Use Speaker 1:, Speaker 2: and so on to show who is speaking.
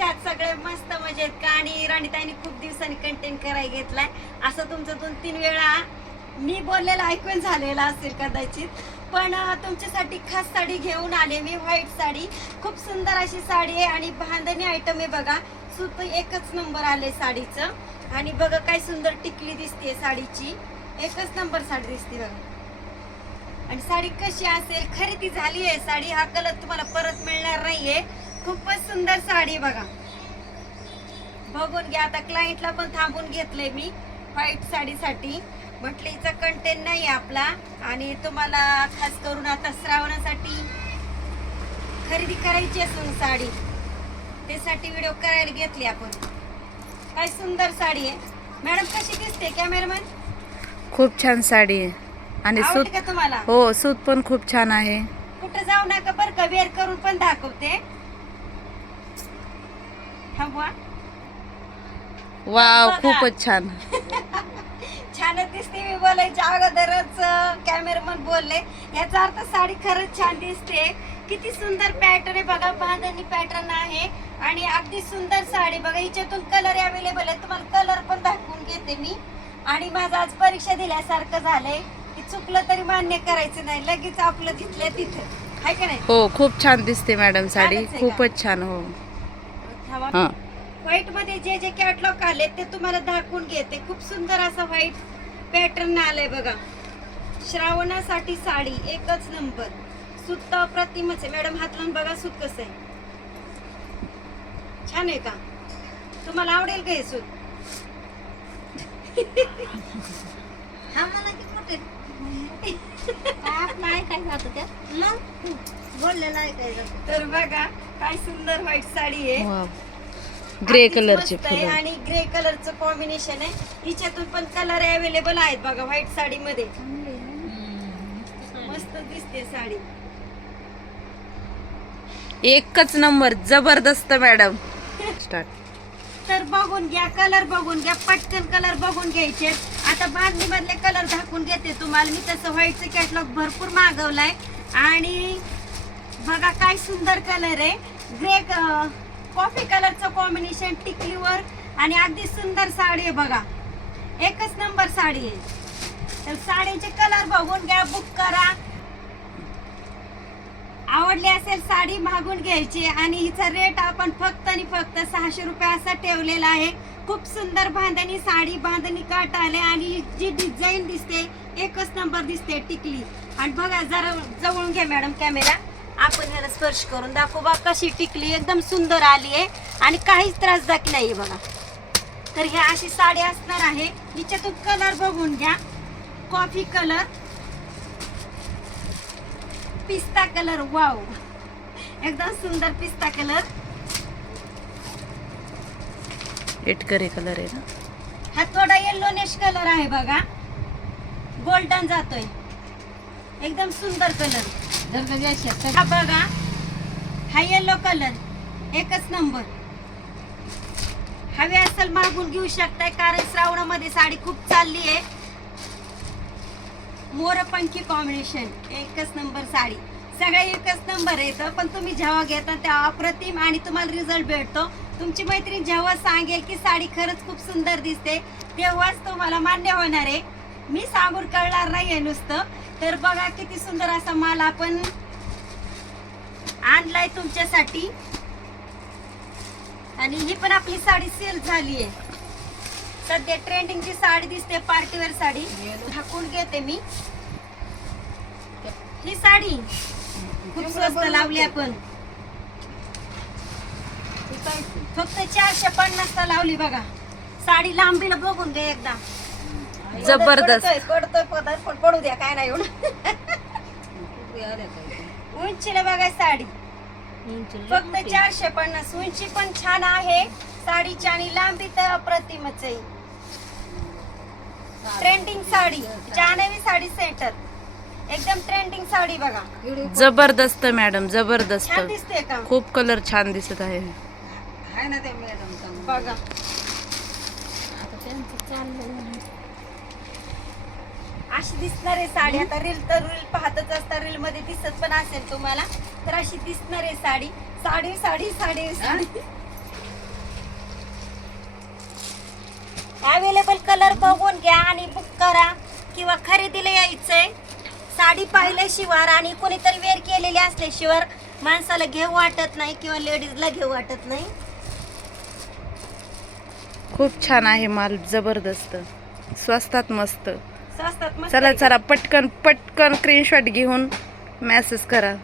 Speaker 1: कशात सगळे मस्त मजेत. का आणि राणीताईने खूप दिवसांनी कंटेंट करायला घेतलाय. असं तुमचं दोन तीन वेळा मी बोललेलं ऐकून झालेलं असेल कदाचित. पण तुमच्यासाठी खास साडी घेऊन आले मी व्हाईट साडी. खूप सुंदर अशी साडी आहे आणि बांधणी आयटम आहे बघा. सुत एकच नंबर आले साडीचं. आणि बघा काय सुंदर टिकली दिसते साडीची. एकच नंबर साडी दिसते बघा. आणि साडी कशी असेल? खरेदी झाली आहे साडी. हा कलर तुम्हाला परत मिळणार नाहीये. खूपच सुंदर साडी बघा. बघून घ्या आता क्लायंटला पण थांबून घेतलंय मी व्हाईट साडीसाठी. म्हटलं हिचा कंटेंट नाही आपला. आणि तुम्हाला खास करून आता श्रावणासाठी खरेदी करायची असून साडी त्यासाठी व्हिडिओ करायला घेतली आपण. काय सुंदर साडी आहे. मॅडम कशी दिसते कॅमेरामॅन
Speaker 2: खूप छान साडी आहे. आणि सूत
Speaker 1: तुम्हाला?
Speaker 2: हो सूत पण खूप छान आहे.
Speaker 1: कुठं जाऊ नका बरं का वेअर करून पण दाखवते. थांबवा.
Speaker 2: वाव. खूपच छान.
Speaker 1: छानच दिसते मी बोलायच्या अगोदरच कॅमेरामन बोलले. याचा अर्थ साडी खरंच छान दिसते. किती सुंदर पॅटर्न आहे बघा बांधणी पॅटर्न आहे. आणि अगदी सुंदर साडी. बघा हिच्यातून कलर अवेलेबल आहे तुम्हाला कलर पण दाखवून घेते मी. आणि माझं आज परीक्षा दिल्यासारखं झालंय. की चुकलं तरी मान्य करायचं नाही. लगेच आपलं तिथल्या तिथं. आहे का नाही?
Speaker 2: हो खूप छान दिसते मॅडम साडी? खूपच छान हो. हा.
Speaker 1: व्हाईटमध्ये जे जे कॅटलॉग आले ते तुम्हाला दाखवून घेते. खूप सुंदर असं व्हाईट पॅटर्न आलंय बघा. श्रावणासाठी साडी एकच नंबर सूत प्रतिमच आहे. मॅडम हात लावून बघा सूत कसं आहे. छान आहे का? तुम्हाला आवडेल का हे सूत?
Speaker 3: हा मला की कुठे? आपलं ऐकायचं होतं त्या मग? बोललेलं ऐकायचं
Speaker 1: तर बघा काय सुंदर व्हाईट साडी आहे.
Speaker 2: ग्रे कलरचे फुलं.
Speaker 1: आणि ग्रे कलरचं कॉम्बिनेशन आहे. हिच्यातून पण कलर अवेलेबल आहेत बघा व्हाईट साडी मध्ये मस्त दिसते साडी.
Speaker 2: एकच नंबर जबरदस्त मॅडम. स्टार्ट
Speaker 1: तर बघून घ्या कलर बघून घ्या पटकन कलर बघून घ्यायचे. आता बांधणी मधले कलर दाखवून घेते तुम्हाला. मी तसं व्हाईटचं कॅटलॉग भरपूर मागवलाय. आणि बघा काय सुंदर कलर आहे. ग्रे कॉफी कलरचं कॉम्बिनेशन टिकलीवर आणि अगदी सुंदर साडी आहे बघा. एकच नंबर साडी आहे. तर साडीचे कलर बघून घ्या बुक करा. आवडली असेल साडी मागून घ्यायची. आणि हिचा रेट आपण फक्त आणि फक्त सहाशे रुपये असा ठेवलेला आहे. खूप सुंदर बांधणी साडी बांधणी काट आले आणि जी डिझाईन दिसते एकच नंबर दिसते टिकली. आणि बघा जरा जवळून घ्या मॅडम कॅमेरा आपण ह्याला स्पर्श करून दाखवू. बा कशी टिकली एकदम सुंदर आली आहे. आणि काहीच त्रासदायक नाही बघा. तर ह्या अशी साडी असणार आहे. हिच्यातून कलर बघून घ्या. कॉफी कलर पिस्ता कलर वाव एकदम सुंदर पिस्ता कलर
Speaker 2: इटकरी कलर आहे ना?
Speaker 1: हा थोडा येल्लोनेश कलर आहे बघा. गोल्डन जातोय. एकदम सुंदर कलर हा बघा हा येल्लो कलर एकच नंबर. हवे असेल मागून घेऊ शकताय कारण श्रावणामध्ये साडी खूप चालली आहे. मोरपंखी कॉम्बिनेशन एकच नंबर साडी. सगळ्या एकच नंबर येतं पण तुम्ही जेव्हा घेता तेव्हा अप्रतिम आणि तुम्हाला रिझल्ट भेटतो. तुमची मैत्रीण जेव्हा सांगेल की साडी खरंच खूप सुंदर दिसते तेव्हाच तुम्हाला मान्य होणार आहे. मी सांगून कळणार नाहीये नुसतं. तर बघा किती सुंदर असा माल आपण आणलाय तुमच्यासाठी. आणि ही पण आपली साडी सेल झाली आहे सध्या ट्रेंडिंगची साडी दिसते पार्टीवेअर साडी. झाकून घेते मी. ही साडी खूप स्वस्त लावली आपण. फक्त चारशे पन्नास लावली बघा. साडी लांबीला बघून घ्या एकदा.
Speaker 2: जबरदस्त.
Speaker 1: पडतोय पडतोय पदर पण पडू द्या काय नाही एवढं. उंचीला बघा साडी. फक्त चारशे पन्नास. उंची पण छान आहे. साडीची आणि लांबी तर अप्रतिमच आहे. ट्रेंडिंग साडी. जानवी साडी सेंटर एकदम ट्रेंडिंग साडी बघा.
Speaker 2: जबरदस्त मॅडम जबरदस्त.
Speaker 1: छान दिसते का?
Speaker 2: खूप कलर छान दिसत आहे.
Speaker 3: आहे ना ते मॅडम
Speaker 1: बघा. अशी दिसणार आहे साडी. आता रील तर रील पाहतच असता रील मध्ये दिसत पण असेल तुम्हाला. तर अशी दिसणार आहे साडी. साडी साडी साडी साडी. अवेलेबल कलर बघून घ्या आणि बुक करा किंवा खरेदीला यायचंय. साडी पाहिल्याशिवाय आणि कोणीतरी वेअर केलेली असले शिवार माणसाला घेऊ वाटत नाही किंवा लेडीजला घेऊ वाटत नाही.
Speaker 2: खूप छान आहे माल जबरदस्त. स्वस्तात मस्त. चला. चला पटकन पटकन स्क्रीनशॉट घेऊन मेसेज करा